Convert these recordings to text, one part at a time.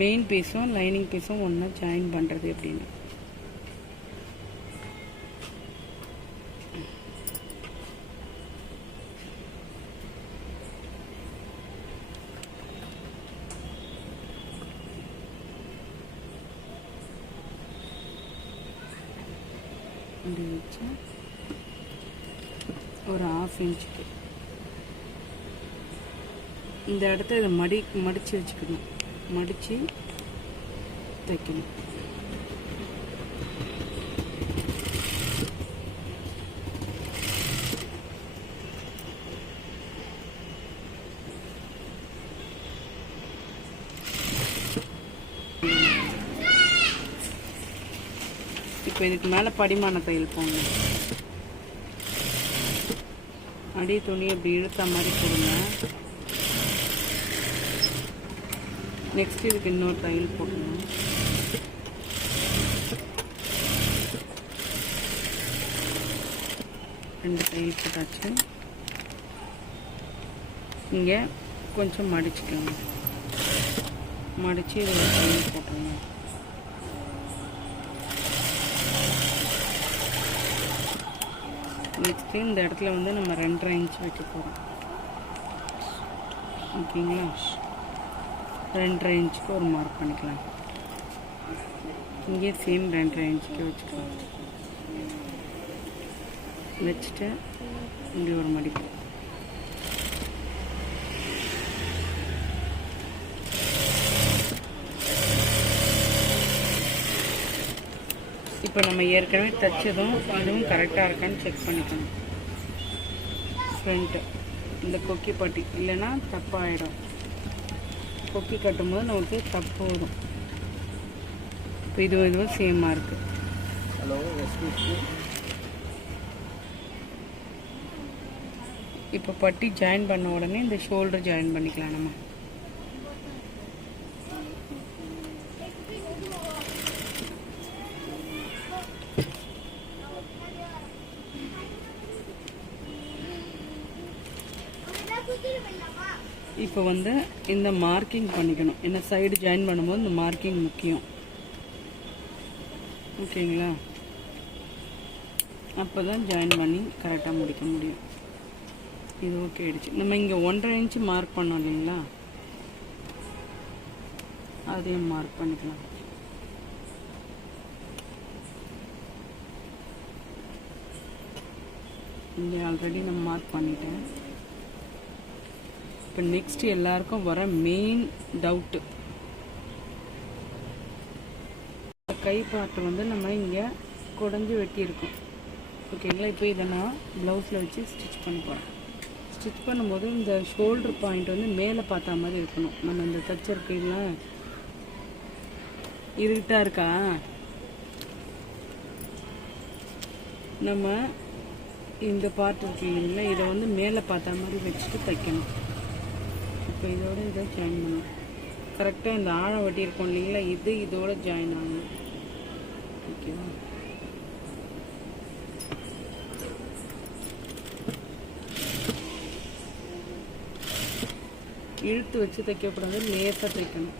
Main பீஸும் lining பீஸும் ஒன்றா ஜாயின் பண்ணுறது எப்படின்னு. இப்படி வச்சு ஒரு 1/2 இன்ச்சுக்கு இந்த இடத்த இதை மடித்து வச்சுக்கணும். மடித்து தைக்கணும். இப்போ இதுக்கு மேலே படிமான தையல் போடணும். அடி துணி இப்படி இழுத்த மாதிரி போடுங்க. நெக்ஸ்ட் இதுக்கு இன்னொரு தையல் போடணும். ரெண்டு தையல் போட்டாச்சு. இங்கே கொஞ்சம் மடிச்சுக்கோங்க. மடித்து இதில் தையல் போட்டுருங்க. நெக்ஸ்ட்டு இந்த இடத்துல வந்து நம்ம 2.5 இன்ச் வைக்க போகிறோம். ஓகேங்களா? 2.5 இன்ச்சுக்கு ஒரு மார்க் பண்ணிக்கலாம். இங்கே சேம் 2.5 இன்ச்சுக்கு வச்சுக்கலாம். வச்சுட்டு இங்கே ஒரு மடிப்பு. இப்போ நம்ம ஏற்கனவே தைச்சதும் அதுவும் கரெக்டாக இருக்கான்னு செக் பண்ணிக்கணும். ஃப்ரண்ட்டு இந்த கொக்கி பட்டி இல்லைன்னா தப்பாகிடும். கொக்கி கட்டும்போது நமக்கு தப்பு வரும். இப்போ இதுவும் சேமாக இருக்குது. இப்போ பட்டி ஜாயின் பண்ண உடனே இந்த ஷோல்டர் ஜாயின் பண்ணிக்கலாம் நம்ம. இப்போ வந்து இந்த மார்க்கிங் பண்ணிக்கணும். என்ன சைடு ஜாயின் பண்ணும்போது இந்த மார்க்கிங் முக்கியம். ஓகேங்களா? அப்போ தான் ஜாயின் பண்ணி கரெக்டாக முடிக்க முடியும். இது ஓகே ஆயிடுச்சு. நம்ம இங்கே 1.5 இன்ச்சு மார்க் பண்ணோம் இல்லைங்களா? அதையும் மார்க் பண்ணிக்கலாம். இங்கே ஆல்ரெடி நம்ம மார்க் பண்ணிட்டேன். இப்போ நெக்ஸ்ட் எல்லாருக்கும் வர மெயின் டவுட்டு, கை பார்ட்டு வந்து நம்ம இங்கே குடஞ்சி வெட்டியிருக்கோம். ஓகேங்களா? இப்போ இதை நான் ப்ளவுஸில் வச்சு ஸ்டிச் பண்ண போகிறேன். ஸ்டிச் பண்ணும்போது இந்த ஷோல்டர் பாயிண்ட் வந்து மேலே பார்த்தா மாதிரி இருக்கணும். நம்ம இந்த தச்சிருக்கலாம் இருட்டாக இருக்கா, நம்ம இந்த பார்ட் இருக்கு இல்லைங்களா, இதை வந்து மேலே பார்த்தா மாதிரி வச்சுட்டு தைக்கணும். இப்போ இதோட இதை ஜாயின் பண்ணணும். கரெக்டாக இந்த ஆழம் வட்டி இருக்கும் இல்லைங்களா, இதோட ஜாயின் ஆகணும். ஓகேவா? இழுத்து வச்சு தைக்கக்கூடாது, லேசாக தைக்கணும்.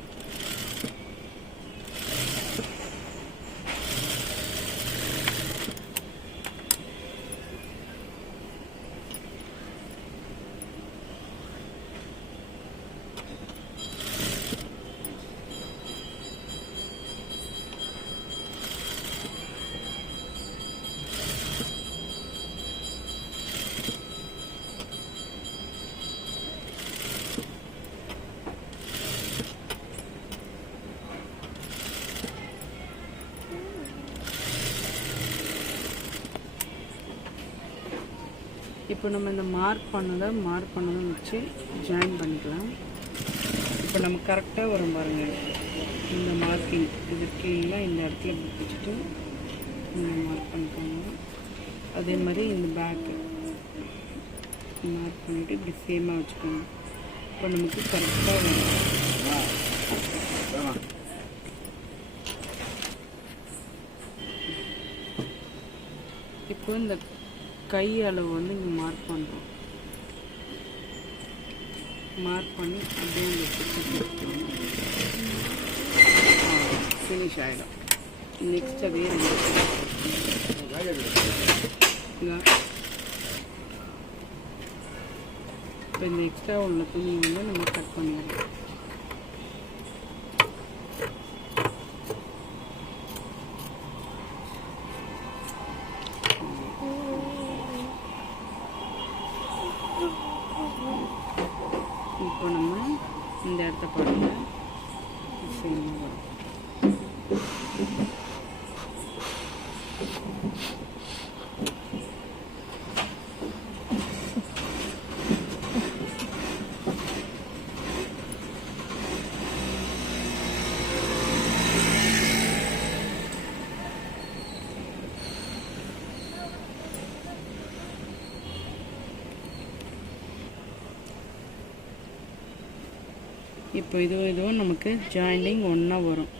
இப்போ நம்ம இந்த மார்க் பண்ணதை வச்சு ஜாயின் பண்ணிக்கலாம். இப்போ நம்ம கரெக்டாக வரும் பாருங்கள். இந்த மார்க்கிங் இது கீழே இந்த இடத்துல வச்சுட்டு நீங்கள் மார்க் பண்ணிக்கோங்க. அதே மாதிரி இந்த பேக்கு மார்க் பண்ணிவிட்டு இப்படி சேமாக வச்சுக்கோங்க. இப்போ நமக்கு கரெக்டாக வரும். இப்போ இந்த கை அளவு வந்து இங்கே மார்க் பண்ணுறோம். மார்க் பண்ணி அப்படியே அந்த ஃபினிஷ் ஆகிடும். நெக்ஸ்ட்டு வேறு இப்போ இந்த எக்ஸ்ட்ரா உள்ள துணி வந்து நம்ம கட் பண்ணிடலாம். இப்போ நம்ம இந்த இடத்த பாருங்க சேம் வரும். இப்போ இதுவும் நமக்கு ஜாயிண்டிங் ஒன்றா வரும்.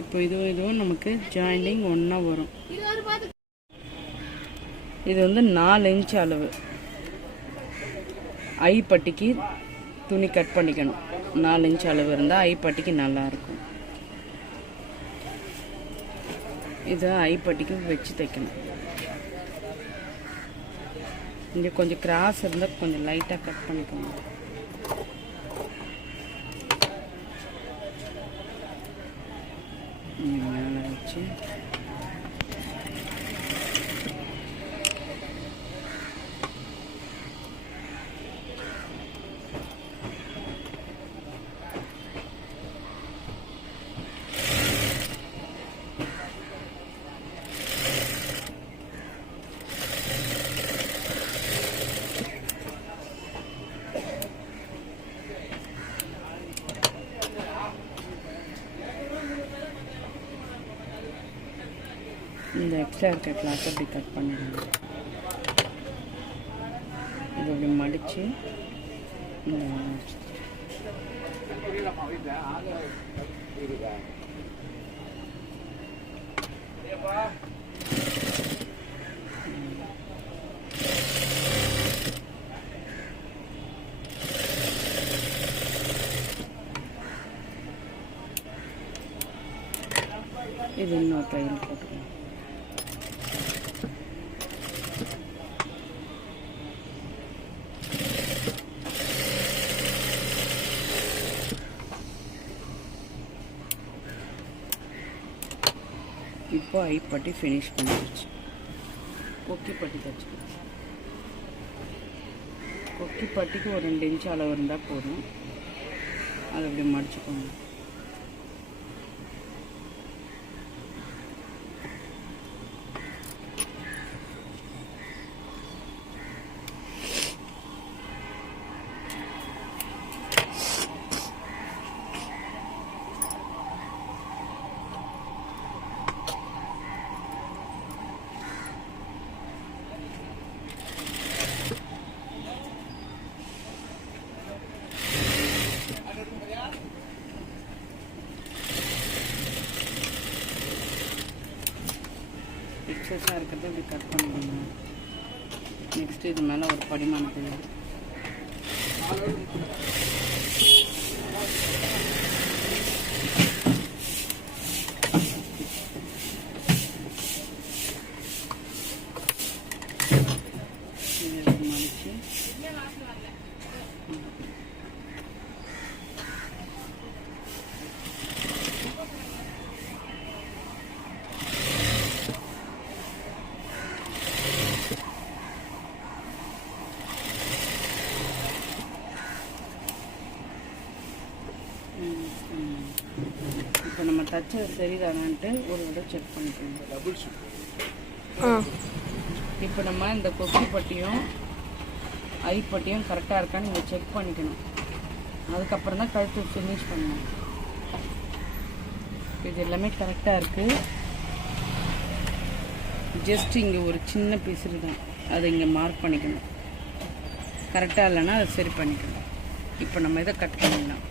இப்போ இதுவும் நமக்கு ஜாயிண்டிங் ஒன்றா வரும். இது வந்து 4 இன்ச் அளவு ஐ பட்டிக்கு துணி கட் பண்ணிக்கணும். 4 இன்ச் அளவு இருந்தால் ஐ பட்டிக்கு நல்லாயிருக்கும். இதை ஐ பட்டிக்கு வச்சு தைக்கணும். இங்கே கொஞ்சம் கிராஸ் இருந்தால் கொஞ்சம் லைட்டாக கட் பண்ணிக்கணும். மேலே வச்சு இந்த எக்ஸ்ட்ரா இருக்க கிளாத்தை அப்படி கட் பண்ணிடுங்க. இது அப்படி மடித்து இது இன்னொரு தையல் போட்டுக்கணும். இப்போ ஐ பட்டி ஃபினிஷ் பண்ணிடுச்சு. கொக்கி பட்டி தைச்சிக்கலாம். கொக்கி பட்டிக்கு ஒரு 2 இன்ச் அளவு இருந்தால் போதும். அதை அப்படி மடிச்சுக்கோங்க. எக்ஸஸாக இருக்கிறத இப்படி கட் பண்ணிடுங்க. நெக்ஸ்ட்டு இது மேலே ஒரு படிமானத்தை மடித்து இப்போ நம்ம தச்சது சரிதானான்ட்டு ஒரு விட செக் பண்ணிக்கணும். இப்போ நம்ம இந்த கொக்கி பட்டியும் ஐ பட்டியும் கரெக்டாக இருக்கான்னு நீங்கள் செக் பண்ணிக்கணும். அதுக்கப்புறம் தான் கழுத்து ஃபினிஷ் பண்ணணும். இது எல்லாமே கரெக்டாக இருக்குது. ஜஸ்ட் இங்கே ஒரு சின்ன பீஸு தான், அதை இங்கே மார்க் பண்ணிக்கணும். கரெக்டாக இல்லைன்னா அதை சரி பண்ணிக்கணும். இப்போ நம்ம இதை கட் பண்ணிடலாம்.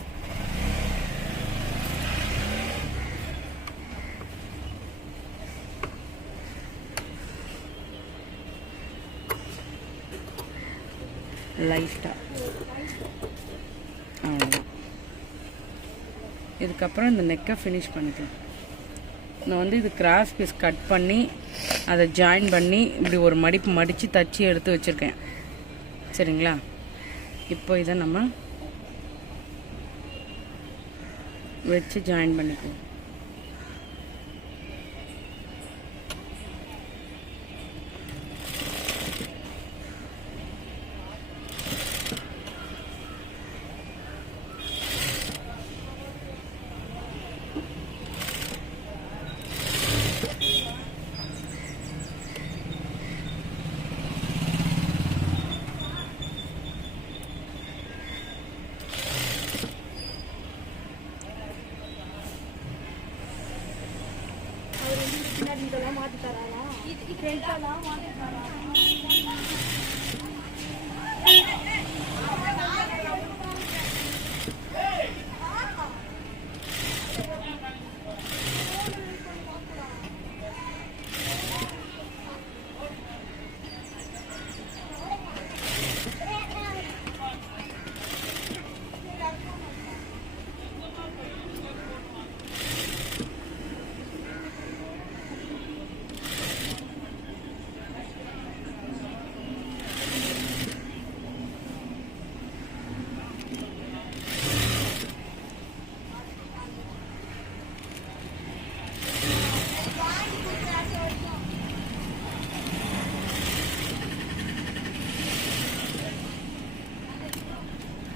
லைட்டாக. அவ்வளோதான். இதுக்கப்புறம் இந்த நெக்கை ஃபினிஷ் பண்ணிக்கலாம். நான் வந்து இது கிராஸ் பீஸ் கட் பண்ணி அதை ஜாயின் பண்ணி இப்படி ஒரு மடிப்பு மடித்து தச்சு எடுத்து வச்சுருக்கேன். சரிங்களா? இப்போ இதை நம்ம வச்சு ஜாயின் பண்ணிக்குவோம்.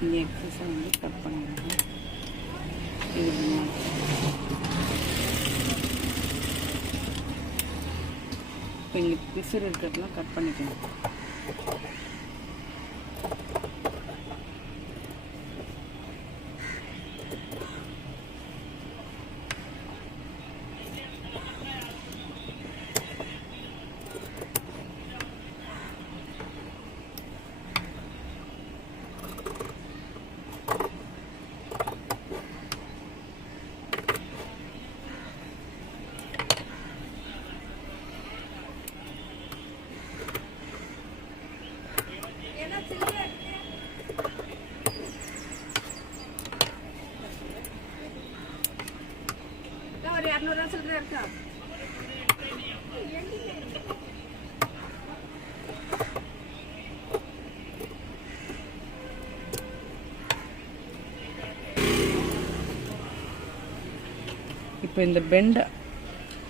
இந்த எக்ஸஸை வந்து கட் பண்ணிடுங்க. இது இப்போ இங்கே பிசுறு இருக்கிறதுலாம் கட் பண்ணிக்கணும்.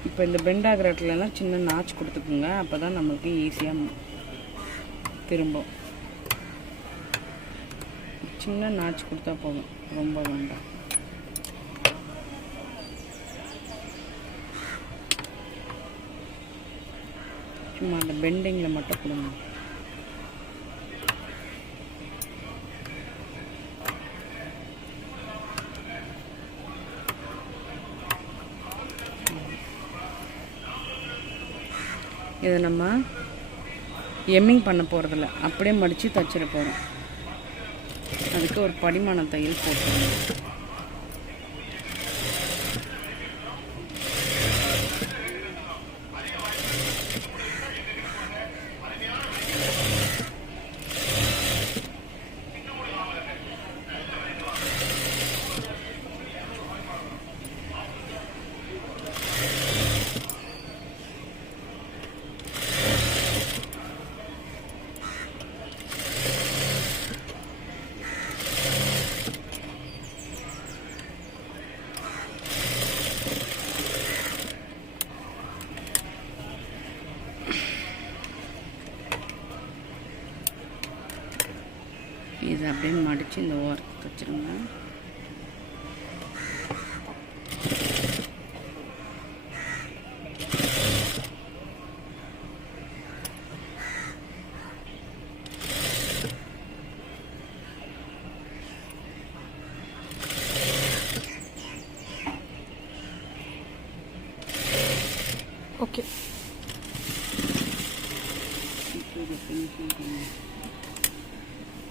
இப்போ இந்த பெண்ட் ஆகிற இடத்துலலாம் சின்ன நாச்சு கொடுத்துக்குங்க. அப்போ தான் நம்மளுக்கு ஈஸியாக திரும்பும். சின்ன நாச்சு கொடுத்தா போதும், ரொம்ப வேண்டாம். சும்மா அந்த பெண்டிங்கில் மட்டும் கொடுங்க. இதை நம்ம எம்மிங் பண்ண போகிறதில்ல, அப்படியே மடித்து தச்சிட போகிறோம். அதுக்கு ஒரு படிமான தையல் போட்டுருவோம். இதை அப்படியே மடித்து இந்த ஓரத்தை வச்சுருங்க. ஓகே,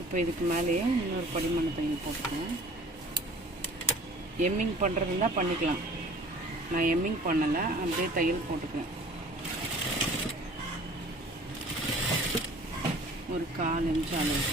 இப்போ இதுக்கு மேலேயே இன்னொரு படிமான தையல் போட்டுக்குவேன். எம்மிங் பண்ணுறது இருந்தால் பண்ணிக்கலாம். நான் எம்மிங் பண்ணலை, அப்படியே தையல் போட்டுக்குவேன். ஒரு 1/4 இன்ச் அளவு.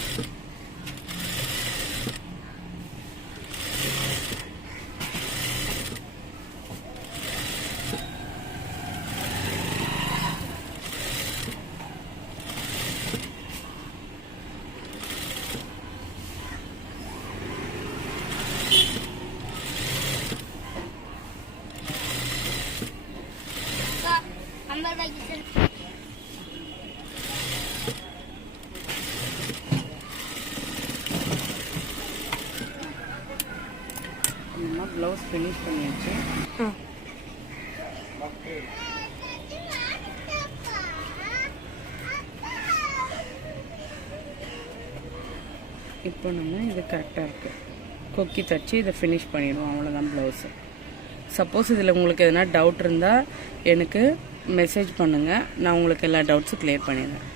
நம்ம ப்ளவுஸ் ஃபினிஷ் பண்ணியாச்சு. இப்போ நம்ம இது கரெக்டாக இருக்குது. கொக்கி தச்சு இதை ஃபினிஷ் பண்ணிடுவோம். அவ்வளோதான் ப்ளவுஸு. சப்போஸ் இதில் உங்களுக்கு எதனா டவுட் இருந்தால் எனக்கு மெசேஜ் பண்ணுங்கள். நான் உங்களுக்கு எல்லா டவுட்ஸும் க்ளியர் பண்ணிடுறேன்.